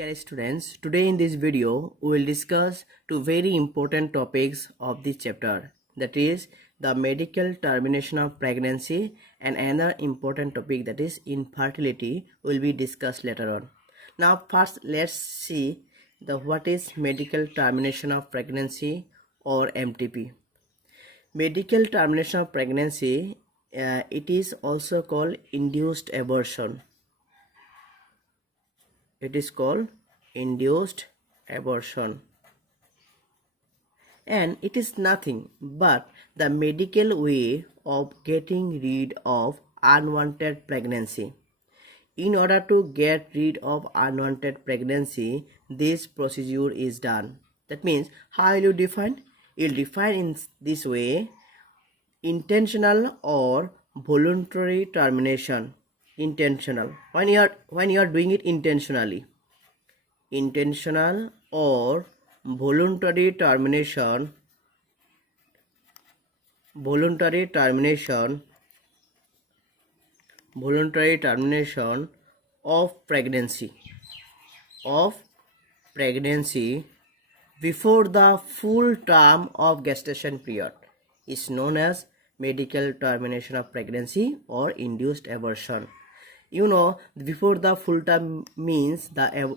Dear students, today in this video we will discuss two very important topics of this chapter, that is the medical termination of pregnancy, and another important topic, that is infertility, will be discussed later on. Now first let's see what is medical termination of pregnancy or MTP. Medical termination of pregnancy, it is also called induced abortion. It is called induced abortion, and it is nothing but the medical way of getting rid of unwanted pregnancy. In order to get rid of unwanted pregnancy, this procedure is done. That means, how will you define? You'll define in this way: intentional or voluntary termination. Intentional, when you are doing it intentionally. Intentional or voluntary termination. Voluntary termination of pregnancy before the full term of gestation period is known as medical termination of pregnancy or induced abortion. You know, before the full term means the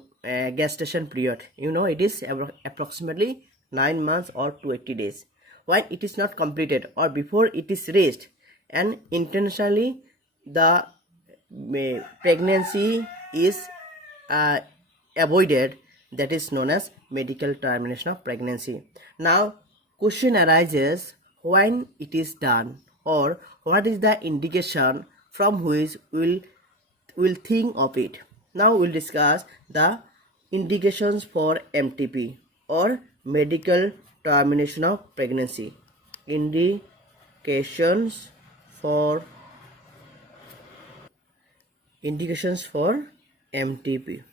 gestation period. You know, it is approximately 9 months or 280 days. When it is not completed or before it is raised and intentionally the pregnancy is avoided, that is known as medical termination of pregnancy. Now question arises, when it is done, or what is the indication from which we'll think of it. Now we'll discuss the indications for MTP or medical termination of pregnancy. Indications for MTP.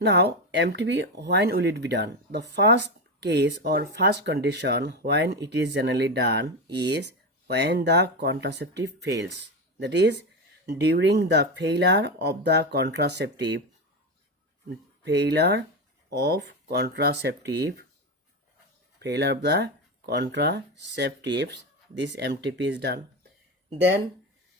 Now MTP, when will it be done? The first case or first condition when it is generally done is when the contraceptive fails. That is, during the failure of the contraceptives, this MTP is done. Then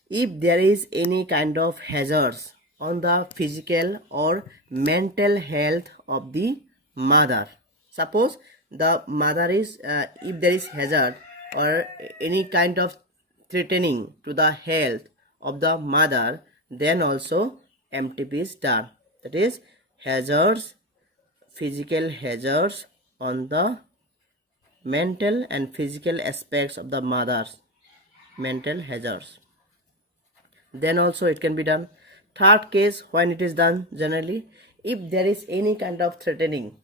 if there is any kind of hazards on the physical or mental health of the mother, suppose the mother is if there is hazard or any kind of threatening to the health of the mother, then also MTP is done. That is, hazards, physical hazards on the mental and physical aspects of the mother's mental hazards, then also it can be done. Third case, when it is done generally, if there is any kind of threatening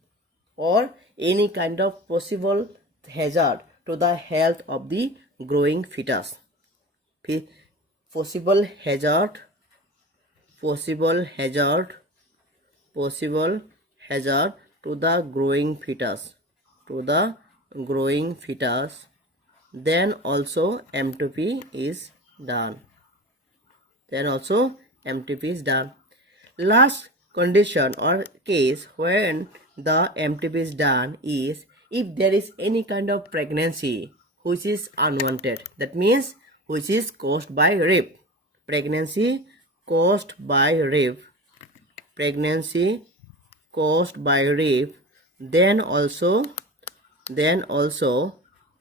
or any kind of possible hazard to the health of the growing fetus. Possible hazard to the growing fetus, then also MTP is done. Last condition or case when the MTP is done is if there is any kind of pregnancy which is unwanted. That means which is caused by rape. Pregnancy caused by rape, then also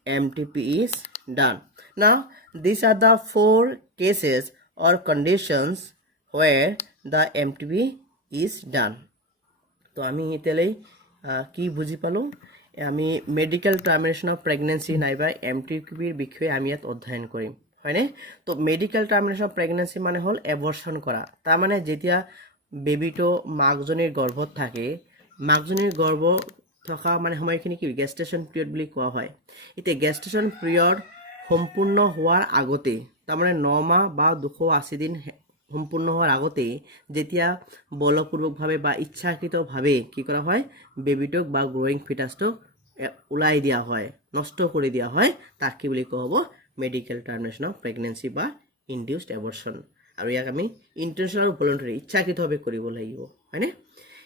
MTP is done. Now these are the 4 cases or conditions where the MTP is done. তো আমি এতিয়ালৈ কি বুজি পালো, আমি medical termination of pregnancy নাইবা MTPৰ বিষয়ে আমি ইয়াত অধ্যয়ন কৰিম, হয়নে? তো মেডিকেল টার্মিনেশন অফ প্রেগনেন্সি মানে হ'ল এবৰ্শন কৰা। তাৰ মানে যেতিয়া বেবিটো মাকজনীৰ গৰ্ভত থাকে, মাকজনীৰ গৰ্ভ থকা মানে সময়খিনি কি গেষ্টেশন পিৰিয়ড বুলি কোৱা হয়। এতিয়া গেষ্টেশন পিৰিয়ড সম্পূৰ্ণ হোৱাৰ আগতে, তাৰমানে 9 মাহ বা 280 দিন সম্পূৰ্ণ হোৱাৰ আগতে যেতিয়া বলপূৰ্বকভাৱে বা ইচ্ছাকৃতভাৱে কি কৰা হয়, বেবিটোক বা গ্ৰোয়িং ফিটাছটোক উলাই দিয়া হয়, নষ্ট কৰি দিয়া হয়, তাক কি বুলি কোৱা হ'ব, মেডিকেল টার্মিনেশন অফ প্রেগনেন্সি বা ইনডিউসড অ্যাবর্শন। আৰু ইয়াক আমি ইণ্টেনশ্যনেল আৰু ভলণ্টাৰী ইচ্ছাকৃতভাৱে কৰিব লাগিব, হয়নে?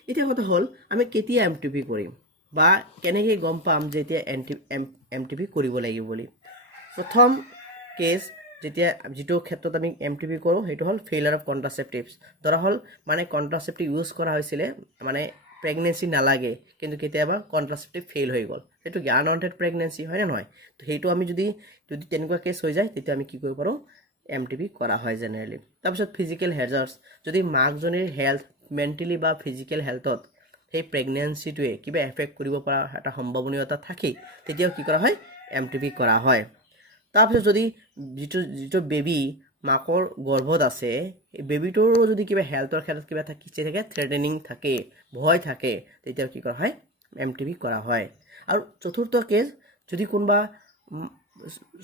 এতিয়া কথা হ'ল আমি কেতিয়া MTP কৰিম বা কেনেকৈ গম পাম যে এতিয়া MTP কৰিব লাগিব বুলি। প্ৰথম কেছ যেতিয়া যিটো ক্ষেত্ৰত আমি MTP কৰোঁ সেইটো হ'ল ফেইলাৰ অফ কণ্ট্ৰাচেপ্টিভছ। ধৰা হ'ল মানে কণ্ট্ৰাচেপ্টিভ ইউজ কৰা হৈছিলে, মানে প্ৰেগনেঞ্চি নালাগে কিন্তু কেতিয়াবা কণ্ট্ৰাচেপ্টিভ ফেইল হৈ গ'ল, সেইটো কি আনৱান্টেড প্ৰেগনেঞ্চি হয়নে নহয়? তো সেইটো আমি যদি তেনেকুৱা কেছ হৈ যায় তেতিয়া আমি কি কৰিব পাৰোঁ, MTP কৰা হয় জেনেৰেলি। তাৰপিছত ফিজিকেল হেজাৰ্ছ, যদি মাকজনীৰ হেল্থ মেণ্টেলি বা ফিজিকেল হেল্থত সেই প্ৰেগনেঞ্চিটোৱে কিবা এফেক্ট কৰিব পৰা এটা সম্ভাৱনীয়তা থাকে তেতিয়াও কি কৰা হয়, MTP কৰা হয়। তাৰপিছত যদি যিটো বেবী মাকৰ গৰ্ভত আছে, এই বেবীটোৰো যদি কিবা হেল্থৰ ক্ষেত্ৰত কিবা থাকে থ্ৰেটেনিং থাকে, ভয় থাকে, তেতিয়াও কি কৰা হয়, MTP কৰা হয়। আৰু চতুৰ্থ কেছ, যদি কোনোবা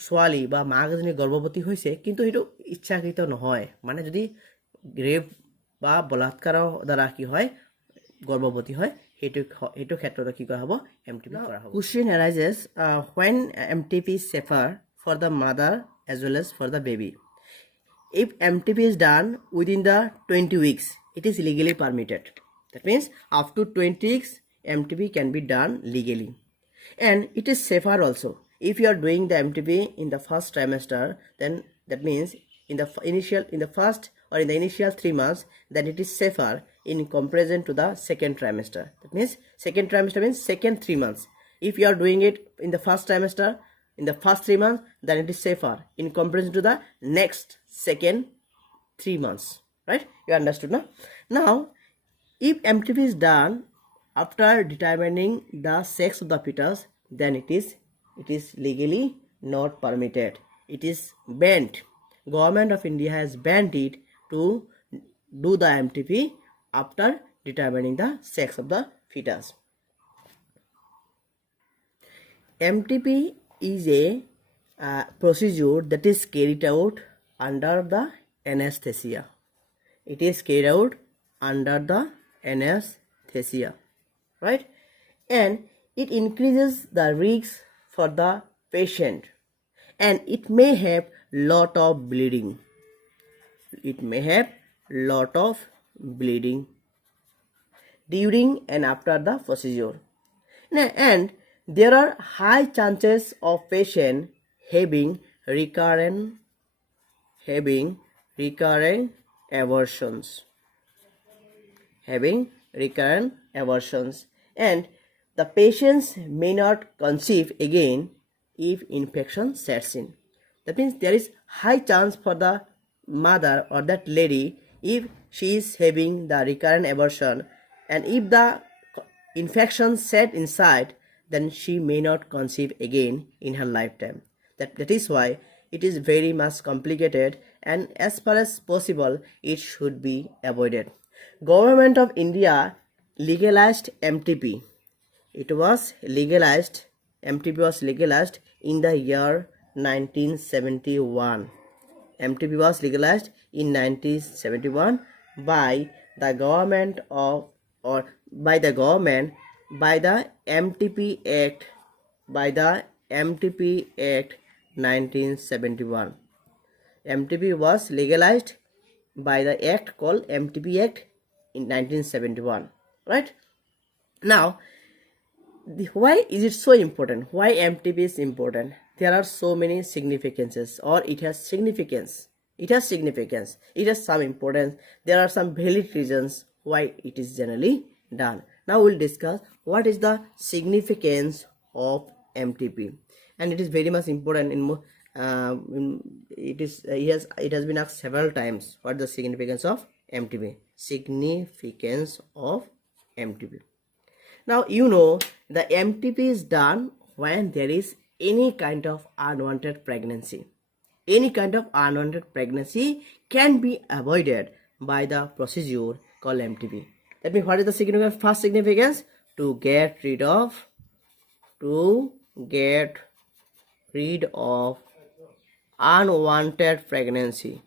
ছোৱালী বা মাক এজনী গৰ্ভৱতী হৈছে কিন্তু সেইটো ইচ্ছাকৃত নহয়, মানে যদি ৰেপ বা বলাৎকাৰৰ দ্বাৰা কি হয় গৰ্ভৱতী হয়, সেইটো ক্ষেত্ৰত কি কৰা হ'ব, MTP কৰা হ'ব। Question arises when MTP is safer for the mother as well as for the baby. If MTP is done within the 20 weeks, it is legally permitted. That means up to 20 weeks MTP can be done legally, and it is safer also. If you are doing the MTP in the first trimester, then that means in the first or in the initial 3 months, then it is safer in comparison to the second trimester. That means second trimester means second 3 months. If you are doing it in the first trimester, in the first 3 months, then it is safer in comparison to the next second 3 months, right? You understood now? Now if MTP is done after determining the sex of the fetus, then it is legally not permitted. It is banned. Government of India has banned it to do the MTP after determining the sex of the fetus. MTP is a procedure that is carried out under the anesthesia. It is carried out under the anesthesia, right? And it increases the risk for the patient, and it may have lot of bleeding. It may have lot of bleeding during and after the procedure, and there are high chances of patient having recurrent abortions, and the patients may not conceive again if infection sets in. That means there is high chance for the mother or that lady if she is having the recurrent abortion, and if the infection set inside, then she may not conceive again in her lifetime. That is why it is very much complicated, and as far as possible it should be avoided. Government of India legalized MTP. MTP was legalized in the year 1971. MTP was legalized in 1971 by the government by the MTP Act 1971. MTP was legalized by the act called MTP Act in 1971, right? Now why is it so important? Why MTP is important? There are so many significances, or it has significance. It has some importance. There are some valid reasons why it is generally done. Now we'll discuss what is the significance of MTP, and it is very much important. It has been asked several times, what is the significance of MTP? Now you know the MTP is done when there is any kind of unwanted pregnancy. Any kind of unwanted pregnancy can be avoided by the procedure called MTP. That means what is the significance? First significance, to get rid of unwanted pregnancy.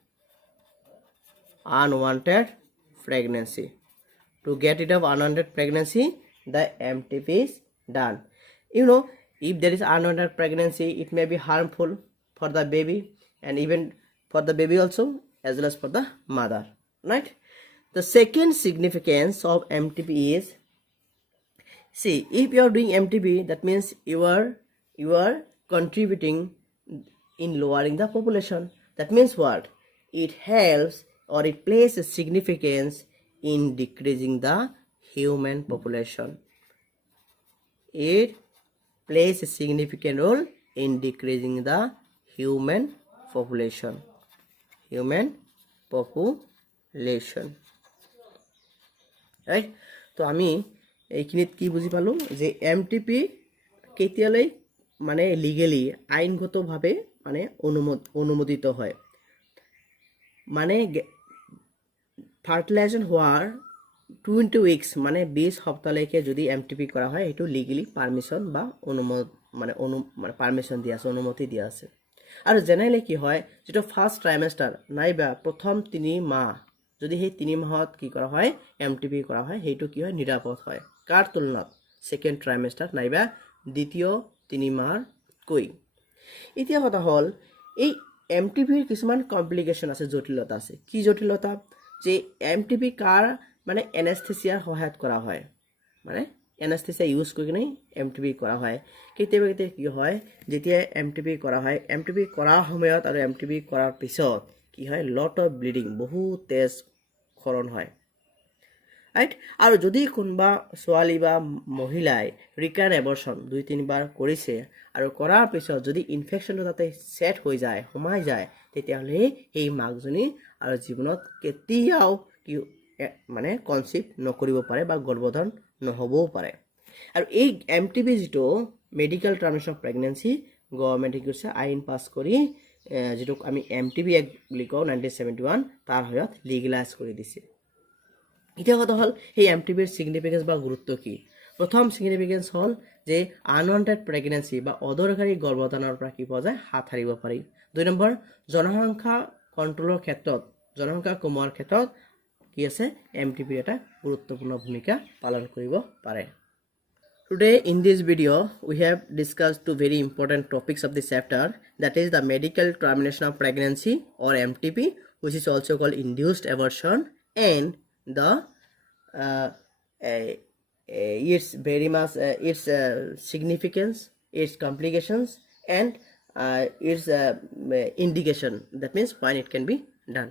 To get rid of unwanted pregnancy, the MTP is done. You know, if there is unwanted pregnancy, it may be harmful for the baby, and even for the baby also, as well as for the mother, right? The second significance of MTP is, see, if you are doing MTP, that means you are contributing in lowering the population. That means what? It helps or it plays a significance in decreasing the human population. It plays a significant role in decreasing the human population. Right? তো আমি এইখিনিত কি বুজি পালো যে MTP কেতিয়ালৈ মানে legally আইনগতভাৱে মানে অনুমোদিত হয়, মানে ফাৰ্টিলাইজেশ্যন হোৱাৰ 20 উইকস মানে 20 সপ্তাহলৈকে যদি এমটিপি কৰা হয় সেইটো লিগেলি পারমিশন বা মানে পারমিশন দিয়া আছে, অনুমতি দিয়া আছে। আৰু জেনেৰেলি কি হয়, যেটো ফার্স্ট ট্রাইমেস্টার নাইবা প্রথম 3 মাহ যদি সেই 3 মাহত কি কৰা হয় এমটিপি কৰা হয়, সেইটো কি হয় নিৰাপদ হয় কাৰ তুলনাত সেকেন্ড ট্রাইমেস্টার নাইবা দ্বিতীয় 3 মাহৰ কৈ। এতিয়া কথা হল এই এমটিপিৰ কিছুমান কমপ্লিকেশন আছে, জটিলতা আছে। কি জটিলতা? যে এমটিপি কাৰ মানে এনেস্থেচিয়াৰ সহায়ত কৰা হয়, মানে এনেস্থেচিয়া ইউজ কৰি কিনে এমটিপি কৰা হয়। কেতিয়াবা কেতিয়াবা কি হয়, যেতিয়া এমটিপি কৰা হয়, এমটিপি কৰাৰ সময়ত আৰু এমটিপি কৰাৰ পিছত কি হয় লট অফ ব্লিডিং, বহু তেজ খৰণ হয়, ৰাইট? আৰু যদি কোনোবা ছোৱালী বা মহিলাই ৰিকাৰ্ড এবৰ্শন 2-3 বাৰ কৰিছে আৰু কৰাৰ পিছত যদি ইনফেকশ্যনটো তাতে সেট হৈ যায়, সোমাই যায়, তেতিয়াহ'লে সেই মাকজনী আৰু জীৱনত কেতিয়াও কি মানে কনচিভ নকৰিব পাৰে বা গৰ্ভধাৰণ নহবও পাৰে। আৰু এই এমটিপি যেটো মেডিকেল টাৰ্মিনেশ্যন অফ প্ৰেগনেন্সি গভৰ্ণমেণ্টে কৈছে আইন পাছ কৰি যেটো আমি এমটিপি এক্ট বুলি কওঁ 1971 তাৰ সহায়ত লিগেলাইজ কৰি দিছে। এতিয়া কথা হল সেই এমটিপিৰ সিগনিফিকেন্স বা গুৰুত্ব কি? প্ৰথম সিগনিফিকেন্স হল যে আনৱান্টেড প্ৰেগনেন্সি বা অদৰকাৰী গৰ্ভধাৰণৰ পৰা কি পোৱা যায়, হাত সাৰিব পাৰি। 2 নম্বৰ, জনসংখ্যা কন্ট্ৰোলৰ ক্ষেত্ৰত, জনসংখ্যা কমোৱাৰ ক্ষেত্ৰত কি আছে এমটিপি এটা গুৰুত্বপূৰ্ণ ভূমিকা পালন কৰিব পাৰে। Today in this video we have discussed two very important topics of this chapter, that is the medical termination of pregnancy or MTP, which is also called induced abortion, and the its very much its significance, its complications, and its indication, that means when it can be done.